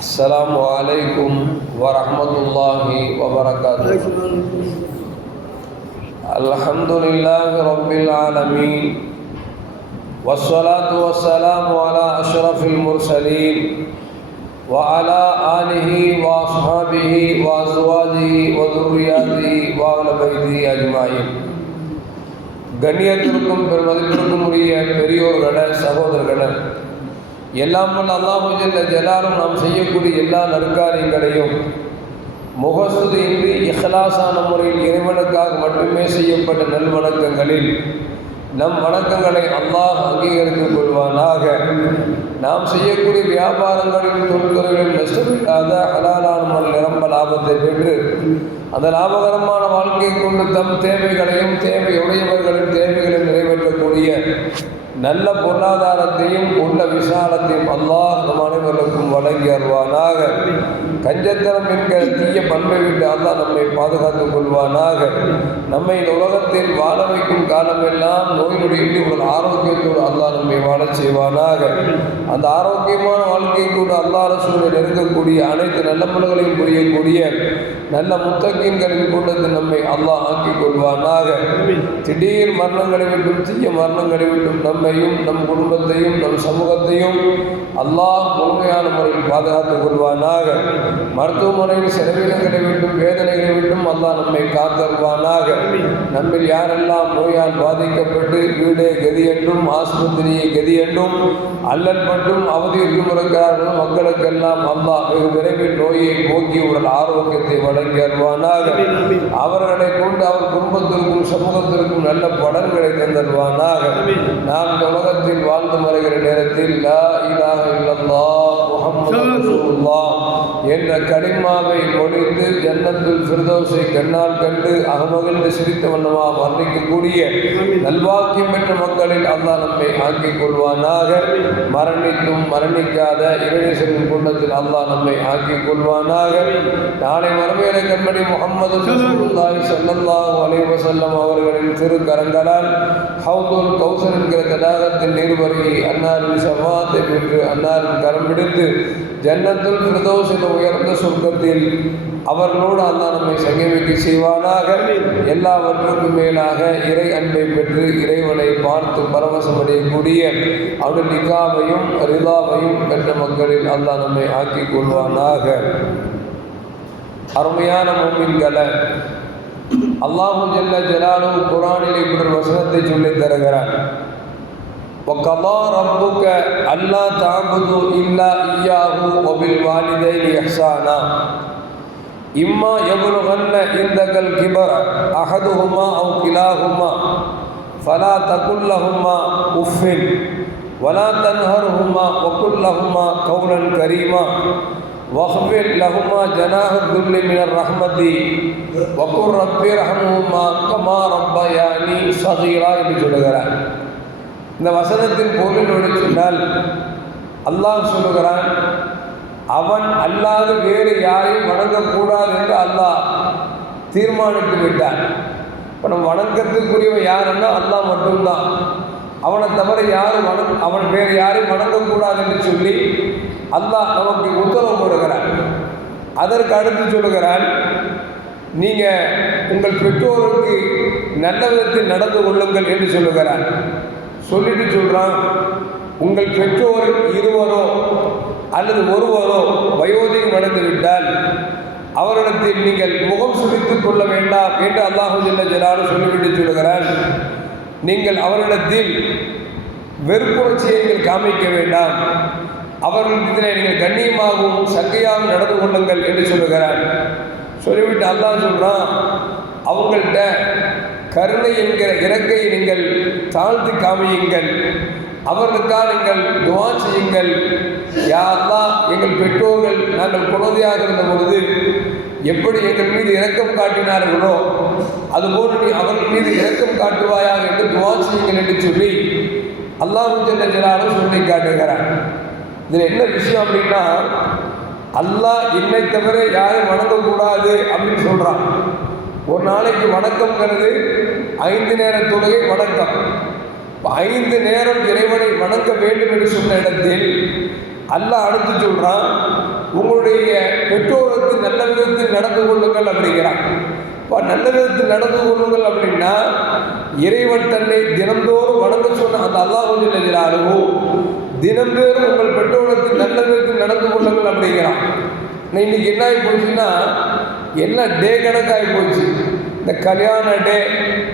السلام عليكم ورحمة الله وبركاته الحمد لله رب العالمين والصلاة والسلام على أشرف المرسلين وعلى آله وأصحابه وأزواجه وذرياته وأهل بيته أجمعين கண்ணியத்திற்கும் பெருமதிப்பிற்கும் உரிய பெரியோர்கள சகோதரர்கள எல்லாம் வல்ல அல்லாஹுஜல்ல ஜலாலும் நாம் செய்யக்கூடிய எல்லா நற்காரியங்களையும் முகஸ்துதியின்றி இஹ்லாசான முறையில் இறைவனுக்காக மட்டுமே செய்யப்பட்ட நல்வணக்கங்களில் நம் வணக்கங்களை அல்லாஹ் அங்கீகரித்துக் கொள்வானாக. நாம் செய்யக்கூடிய வியாபாரங்களில் தொழில்துறைகளில் நஷ்டமில்லாத ஹலாலான முறையில் நிரம்ப லாபத்தை பெற்று அந்த லாபகரமான வாழ்க்கையை கொண்டு தம் தேவைகளையும் தேவையுடையவர்களின் தேவைகளையும் நிறைவேற்றக்கூடிய நல்ல பொருளாதாரத்தையும் உள்ள விசாலத்தையும் அல்லாஹ் நம் அனைவருக்கும் வழங்கி அருவானாக கஞ்சத்தனம் இருக்கிற தீய பண்பை விட்டு அல்லாஹ் நம்மை பாதுகாத்துக் கொள்வானாக. நம்மை இந்த உலகத்தில் வாழ வைக்கும் காலமெல்லாம் நோயினுடைய உங்கள் ஆரோக்கியத்தோடு அல்லாஹ் நம்மை வாழச் செய்வானாக. அந்த ஆரோக்கியமான வாழ்க்கையை கூட அல்லாஹ் ரசூலை நெருங்கக்கூடிய அனைத்து நல்ல முறைகளையும் புரியக்கூடிய நல்ல முத்தக்கின்களின் கூட்டத்தில் நம்மை அல்லாஹ் ஆக்கிக் கொள்வானாக. திடீர் மரணங்களை விட்டும் தீய மரணங்களை விட்டும் நம்மையும் நம் குடும்பத்தையும் நம் சமூகத்தையும் அல்லாஹ் முழுமையான முறையில் பாதுகாத்துக் கொள்வானாக. மருத்துவமனையில் செலவினங்களை விட்டும் வேதனைகளை விட்டும் அல்லாஹ் நம்மை காத்தருவானாக. நம்மில் யாரெல்லாம் நோயால் பாதிக்கப்பட்டு வீடு கதி என்றும் ஆஸ்பத்திரியை கதி என்றும் அல்லல் மட்டும் அவதியிற்கும் இருக்கிறார்களோ மக்களுக்கெல்லாம் அல்லாஹ் வெகு விரைவில் நோயை போக்கி உடல் ஆரோக்கியத்தை வழங்கி அருவானாக அவர்களை கொண்டு அவர் குடும்பத்திற்கும் சமூகத்திற்கும் நல்ல பலன்களை தந்தருவானாக நாம் உலகத்தில் வாழ்ந்து வருகிற நேரத்தில் லா ரசூலுல்லாஹ் என்ற கலிமாவை மொழிந்து ஜன்னத்துல் ஃபிர்தௌஸை கண்ணால் கண்டு அகமகிழ்ந்து சிரித்த வண்ணமா வர்ணிக்கக்கூடிய நல்வாக்கியம் பெற்ற மக்களில் அல்லாஹ் நம்மை ஆக்கிக் கொள்வானாக. மரணித்தும் மரணிக்காத இறைநேசரின் கூட்டத்தில் அல்லாஹ் நம்மை ஆக்கிக் கொள்வானாக. நாளை மறுமையில கண்மணி முகமது அலைஹி வஸல்லம் அவர்களின் திருக்கரங்களால் ஹவுதுல் கௌசர் என்கிற தடாகத்தின் நீர்வருகை அன்னாரின் சமாத்தை பெற்று அன்னாரின் கரம் பிடித்து ஜன்னத்துல் ஃபிர்தௌஸ் என்ற உயர்ந்த சொர்க்கத்தில் அவர்களோடு அல்லாஹ் நம்மை சங்கமிக்க செய்வானாக. எல்லாவற்றுக்கும் மேலாக இறை அன்பை பெற்று இறைவனை பார்த்து பரவசமடையக்கூடிய அவருடைய நிகாவையும் ரிதாவையும் பெற்ற மக்களில் அல்லாஹ் நம்மை ஆக்கிக் கொள்வானாக. அருமையான மோமின்களை அல்லாஹு ஜல்ல ஜலாலு குரானில் இப்படி வசனத்தை சொல்லித் தருகிறான் وقضى ربك ألا تعبدوا إلا إياه وبالوالدين إحسانا إما يبلغن عندك الكبر أحدهما أو كلاهما فلا تقل لهما أف ولا تنهرهما وقل لهما قولا كريما واخفض لهما جناح الذل من الرحمة وقل رب ارحمهما كما ربياني صغيرا என்று சொல்லுகிறார் இந்த வசனத்தின் பொருளோடு சொன்னால் அல்லாஹ் சொல்லுகிறான் அவன் அல்லாது வேறு யாரையும் வணங்கக்கூடாது என்று அல்லாஹ் தீர்மானித்து விட்டான். இப்போ நம்ம வணக்கத்துக்குரியவன் யாருன்னா அல்லாஹ் மட்டும்தான். அவனை தவிர யாரும் வண அவன் வேறு யாரையும் வணங்கக்கூடாது என்று சொல்லி அல்லாஹ் நமக்கு உத்தரவு போடுகிறான் அதற்கு அடுத்து சொல்லுகிறான் நீங்கள் உங்கள் பெற்றோருக்கு நல்ல விதத்தில் நடந்து கொள்ளுங்கள் என்று சொல்லுகிறான். சொல்லிட்டு சொல்கிறான் உங்கள் பெற்றோர் இருவரோ அல்லது ஒருவரோ வயோதிகம் அடைந்து விட்டால் அவரிடத்தில் நீங்கள் முகம் சுழித்துக் கொள்ள வேண்டாம் என்று அல்லாஹு ஜல்ல ஜலாலு சொல்லிவிட்டு சொல்கிறார் நீங்கள் அவரிடத்தில் வெறுப்புணர்ச்சியை நீங்கள் காமிக்க வேண்டாம். அவர்களிடத்தில் நீங்கள் கண்ணியமாகவும் சங்கையாகவும் நடந்து கொள்ளுங்கள் என்று சொல்லுகிறார். சொல்லிவிட்டு அல்லாஹ் சொல்கிறான் அவங்கள்ட்ட கருணை என்கிற இறக்கையை நீங்கள் தாழ்த்தி காமியுங்கள். அவர்களுக்காக நீங்கள் துவா செய்யுங்கள். யாரெல்லாம் எங்கள் பெற்றோர்கள் நாங்கள் குழந்தையாக இருந்த பொழுது எப்படி எங்கள் மீது இரக்கம் காட்டினார்களோ அதுபோல் நீ அவர்கள் மீது இரக்கம் காட்டுவாயாக என்று துவா செய்யுங்கள் என்று சொல்லி அல்லாஹு ஜல்ல ஜலாலும் சொல்லி காட்டுகிறார் இதில் என்ன விஷயம் அப்படின்னா அல்லாஹ் என்னை தவிர யாரும் வணங்கக்கூடாது அப்படின்னு சொல்கிறான் ஒரு நாளைக்கு வணக்கம்ங்கிறது ஐந்து நேர தொழுகை வணக்கம். ஐந்து நேரம் இறைவனை வணங்க வேண்டும் என்று சொன்ன இடத்தில் அல்லாஹ் அடுத்து சொல்கிறான் உங்களுடைய பெற்றோருக்கு நல்ல விதத்தில் நடந்து கொள்ளுங்கள் அப்படிங்கிறான். இப்போ நல்ல விதத்தில் நடந்து கொள்ளுங்கள் அப்படின்னா இறைவன் தன்னை தினந்தோறும் வணங்க சொன்ன அந்த அல்லாஹ் ஜிலாலுவோ தினந்தோறும் உங்கள் பெற்றோருக்கு நல்ல விதத்தில் நடந்து கொள்ளுங்கள் அப்படிங்கிறான். இன்னைக்கு என்ன ஆகி போச்சுன்னா எல்லாம் டே கணக்காகி போச்சு. இந்த கல்யாண டே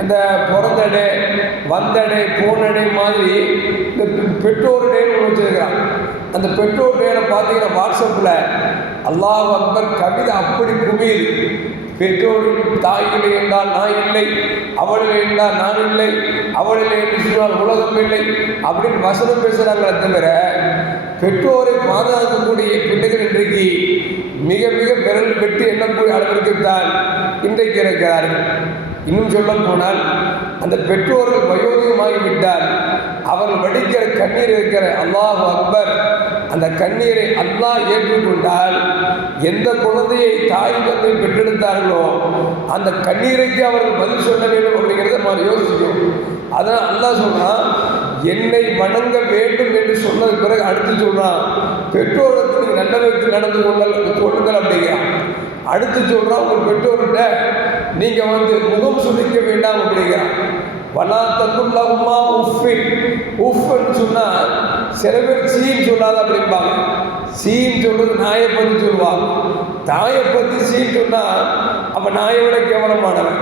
அந்த பிறந்த டே வந்த டே போன டே மாதிரி இந்த பெற்றோர் டேன்னு ஒன்று வச்சுருக்கிறான். அந்த பெற்றோர் டேல பார்த்தீங்கன்னா வாட்ஸ்அப்பில் அல்லாஹ் அக்பர் கவிதை அப்படி குமியுது பெற்றோரின் தாய் இல்லை என்றால் நான் இல்லை அவள் இல்லை என்றால் நான் இல்லை அவள் இல்லை என்று சொன்னால் உலகம் இல்லை அப்படின்னு வசனம் பேசுகிறாங்களே தவிர பெற்றோரை பாதுகாக்கக்கூடிய பிள்ளைகள் இன்றைக்கு மிக மிக விரல் பெற்று எண்ணக்கூடிய போய் தான் இன்றைக்கு இருக்கிறார்கள் இன்னும் சொல்ல போனால் அந்த பெற்றோர்கள் வயோதிகமாகிவிட்டால் அவர்கள் வடிக்கிற கண்ணீர் இருக்கிற அல்லாஹ் அக்பர் அந்த கண்ணீரை அல்லாஹ் ஏற்றுக்கொண்டால் எந்த குழந்தையை தாய் தந்தை பெற்றெடுத்தார்களோ அந்த கண்ணீரைக்கு அவர்கள் பதில் சொல்ல வேண்டும் அப்படிங்கிறத நம்ம யோசிக்கும் அதனால் அல்லாஹ் சொன்னால் என்னை வணங்க வேண்டும் என்று சொன்னது பிறகு அடுத்து சொல்றான் பெற்றோருக்கு நீங்கள் நல்ல விதத்தில் நடந்து கொள்ளல் கொள்ளுங்கள் அப்படிங்கிறான் அடுத்து சொல்கிறா உங்கள் பெற்றோர்கிட்ட நீங்கள் வந்து முகம் சுமிக்க வேண்டாம் அப்படிங்கிறான் வலா உமா உஃபின் உஃப்னு சொன்னால் சில பேர் சீன் சொல்லாத அப்படிம்பாங்க. சீன் சொல்றது நாயை பற்றி சொல்லுவாங்க. தாயை பற்றி சீன் சொன்னால் அவன் நாயை விட கேவலமானவன்.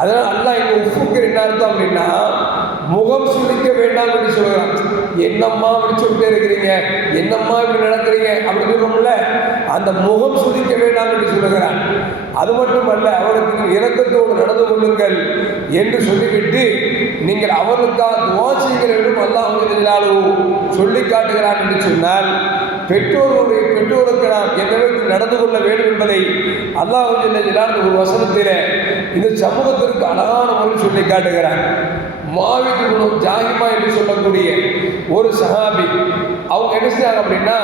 அதனால் அல்லா இங்கே உஃபுக்கு என்ன அர்த்தம் அப்படின்னா முகம் சுழிக்க வேண்டாம் என்று சொல்கிறான். என்னம்மா அப்படி சொல்லிட்டே இருக்கிறீங்க? என்னம்மா இப்படி நடக்கிறீங்க? அப்படி சொல்றோம்ல. அந்த முகம் சுதிக்க வேண்டாம் என்று சொல்லுகிறான். அது மட்டுமல்ல அவருக்கு இறக்கத்தோடு நடந்து கொள்ளுங்கள் என்று சொல்லிவிட்டு நீங்கள் அவர்களுக்காக துவா செய்யுங்கள் அல்லாஹ் சொல்லி காட்டுகிறான் என்று சொன்னால் பெற்றோருடைய பெற்றோருக்கு நாம் என்னவென்று நடந்து கொள்ள வேண்டும் என்பதை அல்லாஹ் ஒரு வசனத்தில் இந்த சமூகத்திற்கு அழகான முறை சொல்லி காட்டுகிறான் மாவிக்கு குணம் ஜாகிமா என்று சொல்லக்கூடிய ஒரு சஹாபி அவங்க என்ன செஞ்சாங்க அப்படின்னா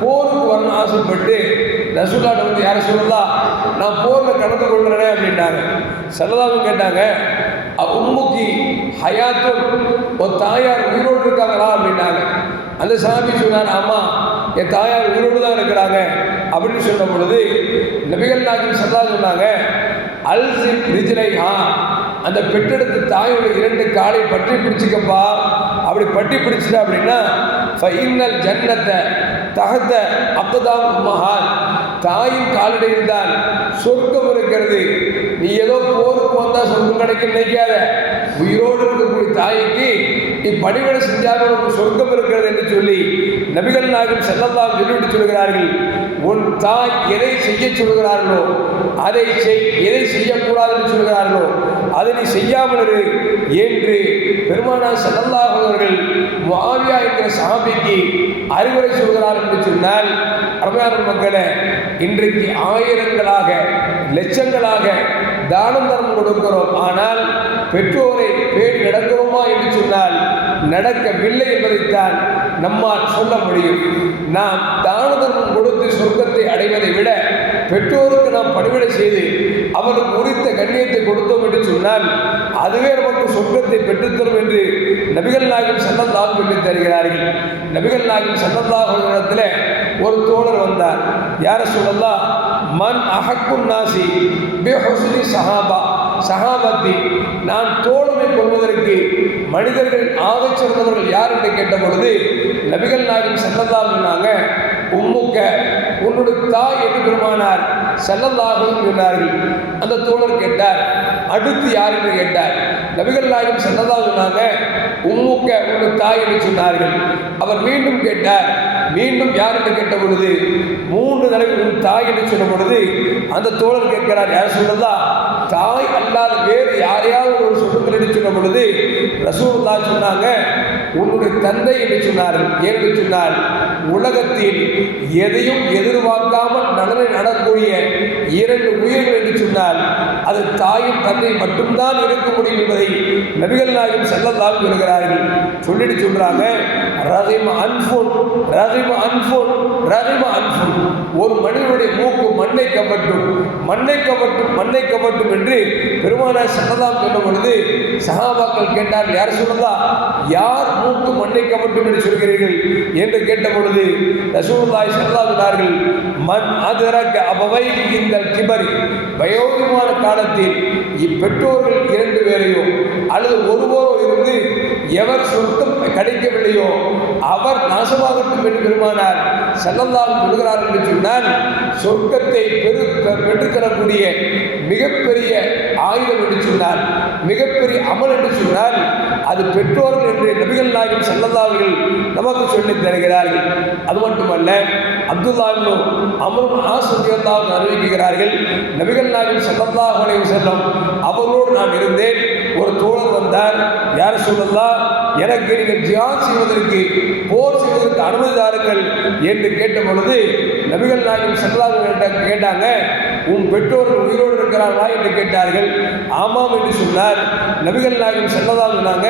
போருக்கு வரணும் ஆசைப்பட்டு ரசூல்லாட்ட வந்து யாரை சொல்லலாம் நான் போரில் கலந்து கொள்கிறேன் அப்படின்னாங்க சரதாவும் கேட்டாங்க அ- உம்முக்கு ஹயாத்தும் ஒரு தாயார் உயிரோடு இருக்காங்களா? அப்படின்னாங்க. அந்த சாமி சொன்னார் ஆமாம் என் தாயார் உயிரோடு தான் இருக்கிறாங்க அப்படின்னு சொன்ன பொழுது நபிகள் நாயகம் சல்லா சொன்னாங்க அல்சிப் ரிஜிலை அந்த பெற்றெடுத்த தாயோட இரண்டு காலை பற்றி பிடிச்சிக்கப்பா. அப்படி பட்டி பிடிச்சிட்ட அப்படின்னா ஃபைனல் ஜன்னத்தை தகத்த அப்பதாம் மகான் தாயின் காலடியில் தான் சொர்க்கம் இருக்கிறது. நீ ஏதோ போர் சொர்க்கம் கிடைக்கும் நினைக்காத. உயிரோடு இருக்கக்கூடிய தாய்க்கு நீ பணிவிடை செஞ்சால் உனக்கு சொர்க்கம் இருக்கிறது என்று சொல்லி நபிகள் நாயகம் செல்லல்லாம் சொல்லிவிட்டு சொல்கிறார்கள் உன் தாய் எதை செய்ய சொல்கிறார்களோ அதை செய். எதை செய்யக்கூடாது என்று சொல்கிறார்களோ அதை நீ செய்யாமல் இரு என்று பெருமானார் செல்லல்லாஹ் அவர்கள் மாவியா என்கிற சாமிக்கு அறிவுரை சொல்கிறார் என்று சொன்னால் அருமையான மக்களை இன்றைக்கு ஆயிரங்களாக லட்சங்களாக தானம் தரம் கொடுக்கிறோம். ஆனால் பெற்றோரை பேடி நடக்கிறோமா என்று சொன்னால் நடக்கவில்லை என்பதைத்தான் நம்மால் சொல்ல முடியும். நாம் தான தர்மம் கொடுத்து சொர்க்கத்தை அடைவதை விட பெற்றோருக்கு நாம் பணிவிடை செய்து அவருக்கு உரித்த கண்ணியத்தை கொடுத்தோம் என்று சொன்னால் அதுவே நமக்கு சொர்க்கத்தை பெற்றுத்தரும் என்று நபிகள் நாயகம் சல்லல்லாஹு சொல்லி தருகிறார்கள். நபிகள் நாயகம் சல்லல்லாஹு இடத்துல ஒரு தோழர் வந்தார். யார சொல்லலாம் மன் அஹக்குன் நாசி பி சஹாபா. சஹாபத்தி நான் தோழமை கொள்வதற்கு மனிதர்கள் ஆகச் சிறந்தவர்கள் யார்? என்று கேட்ட பொழுது நபிகள் நாயகம் செல்லல்லாம் சொன்னாங்க உம்முக்க உன்னுடைய தாய் என்று பெருமானார் செல்லல்லாகவும் சொன்னார்கள். அந்த தோழர் கேட்டார் அடுத்து யார்? என்று கேட்டார். நபிகள் நாயகம் செல்லல்லா சொன்னாங்க உம்முக்க உன்னுடைய தாய் என்று சொன்னார்கள். அவர் மீண்டும் கேட்டார் மீண்டும் யார் என்று கேட்ட பொழுது மூன்று தடவை உன் தாய் என்று சொன்ன பொழுது அந்த தோழர் கேட்கிறார் யார் சொல்லதா? தாய் அல்லாத வேறு யாரையாவது ஒரு சொல்லுங்கள் என்று சொன்ன பொழுது ரசூலுல்லா சொன்னாங்க உன்னுடைய தந்தை என்று சொன்னார்கள் ஏன் என்று சொன்னால் உலகத்தில் எதையும் எதிர்பார்க்காமல் நலனை நடக்கூடிய இரண்டு உயிர்கள் என்று சொன்னால் அது தாயும் தந்தை மட்டும்தான் இருக்க முடியும் என்பதை நபிகள் நாயும் செல்லலாம் சொல்கிறார்கள். சொல்லிட்டு சொல்றாங்க ரஹிம் அன்போன் ரஹிம் அன்போன் ரகிம அன்போன் ஒரு மனிதனுடைய மூக்கு மண்ணை கவட்டும் மண்ணை கவட்டும் மண்ணை கவட்டும் என்று பெருமானார் சன்னதாம் சொன்ன பொழுது சகாபாக்கள் கேட்டார்கள் யார் சொன்னதா? யார் மூக்கு மண்ணை கவட்டும் என்று சொல்கிறீர்கள் என்று கேட்ட பொழுது ரசூலுல்லாஹி ஸல்லல்லாஹு சொன்னார்கள் மண் அதிரக்க அபவை இந்த கிபரி. வயோதிமான காலத்தில் இப்பெற்றோர்கள் இரண்டு பேரையோ அல்லது ஒருவரோ இருந்து எவர் சொர்க்கம் கிடைக்கவில்லையோ அவர் நாசமாகட்டும் என்று பெருமானார் செல்லல்லால் விடுகிறார் என்று சொன்னால் சொர்க்கத்தை பெரு பெற்றுத்தரக்கூடிய மிகப்பெரிய ஆயுதம் என்று சொன்னார் மிகப்பெரிய அமல் என்று சொன்னால் அது பெற்றோர்கள் என்று நபிகள் நாயகம் செல்லல்லாவர்கள் நமக்கு சொல்லித் தருகிறார்கள். அது மட்டுமல்ல அப்துல்லாவினோ அமரும் ஆசிரியர்தான் அறிவிக்கிறார்கள் நபிகள் நாயகம் செல்லல்லா அலைஹி செல்லும் அவரோடு நான் இருந்தேன் ஒரு தோழர் வந்தார் யார் சொல்லலாம் எனக்கு நீங்கள் ஜியான் செய்வதற்கு போர் செய்வதற்கு அனுமதி தாருங்கள் என்று கேட்ட பொழுது நபிகள் நாயகம் செல்லாத கேட்டாங்க உன் பெற்றோர்கள் உயிரோடு இருக்கிறார்களா என்று கேட்டார்கள். ஆமாம் என்று சொன்னார். நபிகள் நாயகம் செல்லதா சொன்னாங்க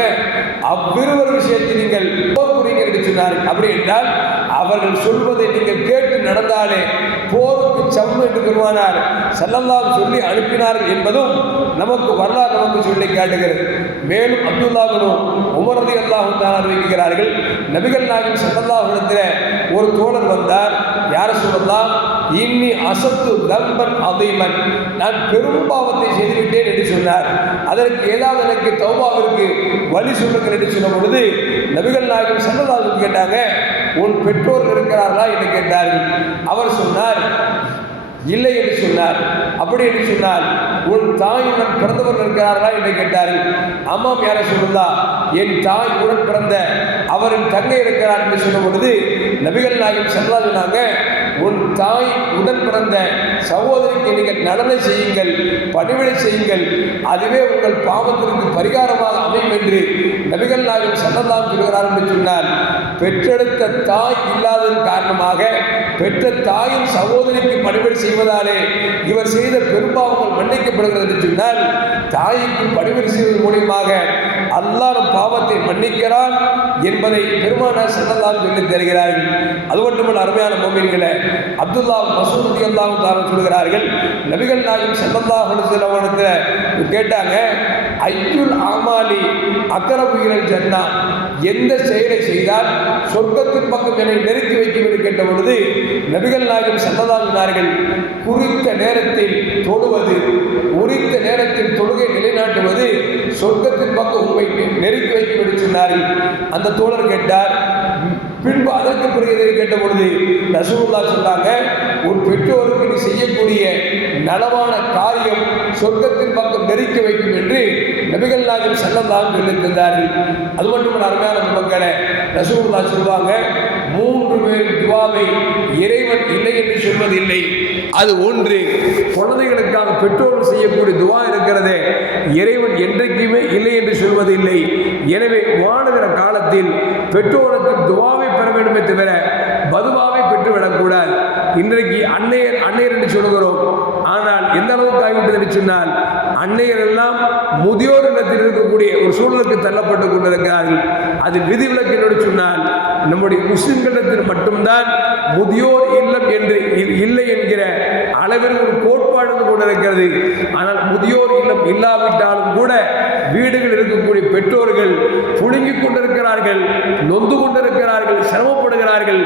அவ்விருவர் விஷயத்தை நீங்கள் போர் என்று சொன்னார். அப்படி என்றால் அவர்கள் சொல்வதை நீங்கள் கேட்டு நடந்தாலே போருக்கு சம் என்று பெறுவானார் செல்லல்லாம் சொல்லி அனுப்பினார்கள் என்பதும் நமக்கு வரலாறு நமக்கு சொல்லி காட்டுகிறது. மேலும் அப்துல்லாவினும் உமரதி அல்லாஹும் தான் அறிவிக்கிறார்கள் நபிகள் நாயகம் செல்லல்லாஹிடத்தில் ஒரு தோழர் வந்தார். யார சொல்லலாம்? இன்னி அசத்து தம்பன் அதைமன். நான் பெரும் பாவத்தை செய்துவிட்டேன் என்று சொன்னார். அதற்கு ஏதாவது எனக்கு தௌபாவிற்கு வழி சொல்லுங்கள் என்று சொன்ன பொழுது நபிகள் நாயகம் செல்லதாவுக்கு கேட்டாங்க உன் பெற்றோர் இருக்கிறார்களா? என்று கேட்டார்கள். அவர் சொன்னார் இல்லை என்று சொன்னார். அப்படி என்று சொன்னால் உன் தாயுடன் பிறந்தவர் இருக்கிறார்களா? என்று கேட்டார்கள். அம்மா யாரை சொல்லுதா என் தாய் உடன் பிறந்த அவரின் தங்கை இருக்கிறார் என்று சொன்ன பொழுது நபிகள் நாயகம் செல்லா சொன்னாங்க உன் தாய் உடன் பிறந்த சகோதரிக்கு நீங்கள் நடனை செய்யுங்கள் பணிவிடை செய்யுங்கள் அதுவே உங்கள் பாவத்திற்கு பரிகாரமாக அமையும் என்று நபிகள் நாயகம் சன்னதாம் சொல்கிறார் என்று சொன்னார். பெற்றெடுத்த தாய் இல்லாததன் காரணமாக பெற்ற தாயின் சகோதரிக்கு பணிவிடை செய்வதாலே இவர் செய்த பெரும்பாவங்கள் மன்னிக்கப்படுகிறது என்று சொன்னால் தாய்க்கு பணிவிடை செய்வதன் மூலியமாக அல்லாஹ் பாவத்தை மன்னிக்கிறான் என்பதை பெருமானார் செல்லலாம் சொல்லி தருகிறார்கள். அது மட்டுமல்ல அருமையான மோமின்களை அப்துல்லா மசூதி அல்லாவும் தாரம் சொல்கிறார்கள் நபிகள் நாயகம் செல்லல்லாஹ் செல்லவனத்தில் கேட்டாங்க ஐயுல் ஆமாலி அக்கரபுகிறல் ஜன்னா? எந்த செயலை செய்தால் சொர்க்கத்தின் பக்கம் என்னை நெருக்கி வைக்கும் என்று கேட்ட பொழுது நபிகள் நாயகம் செல்லதாகினார்கள் குறித்த நேரத்தில் தொழுவது குறித்த நேரத்தில் தொழுகை நிலைநாட்டுவது சொர்க்கத்தின் பக்கம் உண்மை நெருக்கி வைக்கும் என்று சொன்னார்கள். அந்த தோழர் கேட்டார் பின்பு அதற்கு பிறகு இதை கேட்ட பொழுது ரசூல்லா சொன்னாங்க ஒரு பெற்றோருக்கு நீ செய்யக்கூடிய நலவான காரியம் சொர்க்கத்தின் பக்கம் நெருக்க வைக்கும் என்று நபிகள் நாயகம் செல்லந்தான் சொல்லியிருந்தார்கள் அது மட்டும் அருமையான மக்களை ரசூல்லா சொல்லுவாங்க மூன்று பேர் துவாவை இறைவன் இல்லை என்று சொல்வதில்லை. அது ஒன்று குழந்தைகளுக்காக பெற்றோர்கள் செய்யக்கூடிய துவா இருக்கிறதே இறைவன் என்றைக்குமே இல்லை என்று சொல்வதில்லை. எனவே வாழுகிற காலத்தில் பெற்றோருக்கு துவாவை பெற வேண்டுமே தவிர பதுவாவை பெற்றுவிடக்கூடாது. இன்றைக்கு அன்னையர் அன்னையர் என்று சொல்கிறோம் ஆனால் எந்த அளவுக்கு ஆகிவிட்டது என்று சொன்னால் அன்னையர் எல்லாம் முதியோர் இல்லத்தில் இருக்கக்கூடிய ஒரு சூழலுக்கு தள்ளப்பட்டு கொண்டிருக்கிறார்கள். அதில் விதிவிலக்கு என்று சொன்னால் நம்முடைய முஸ்லிம்களிடத்தில் மட்டும்தான் முதியோர் இல்லம் என்று இல்லை என்கிற அளவிற்கு ஒரு கோட்பாடு கொண்டிருக்கிறது. ஆனால் முதியோர் இல்லம் இல்லாவிட்டாலும் கூட வீடுகள் இருக்கக்கூடிய பெற்றோர்கள் புழுங்கிக் கொண்டிருக்கிறார்கள் நொந்து கொண்டிருக்கிறார்கள் சிரமப்படுகிறார்கள்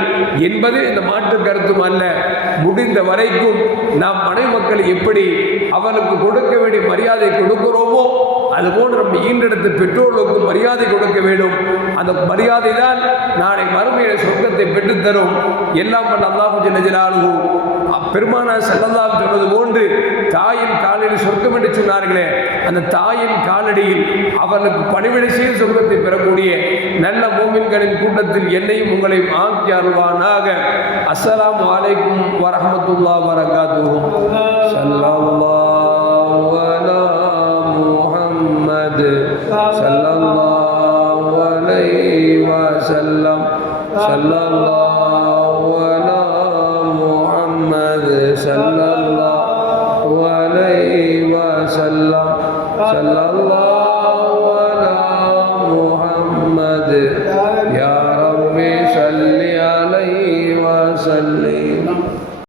என்பது இந்த மாற்று கருத்தும் அல்ல. முடிந்த வரைக்கும் நாம் மனை மக்களை எப்படி அவனுக்கு கொடுக்க வேண்டிய மரியாதை கொடுக்கிறோமோ அதுபோன்று நம்ம ஈன்றெடுத்து பெற்றோர்களுக்கு மரியாதை கொடுக்க வேண்டும். அந்த மரியாதை தான் நாளை மறுமையில சொர்க்கத்தை பெற்றுத்தரும். எல்லாம் பண்ண அல்லாஹு ஜெல்லஜலாலுகும் அப்பெருமான செல்லலாம் சொன்னது போன்று தாயின் காலடி சொர்க்கம் என்று சொன்னார்களே அந்த தாயின் காலடியில் அவர்களுக்கு பணிவிடை செய்து சொர்க்கத்தை பெறக்கூடிய நல்ல மூமின்களின் கூட்டத்தில் என்னையும் உங்களையும் ஆக்கி அருள்வானாக. அஸ்ஸலாம் அலைக்கும் வரஹ்மத்துல்லாஹ் வரகாத்துஹு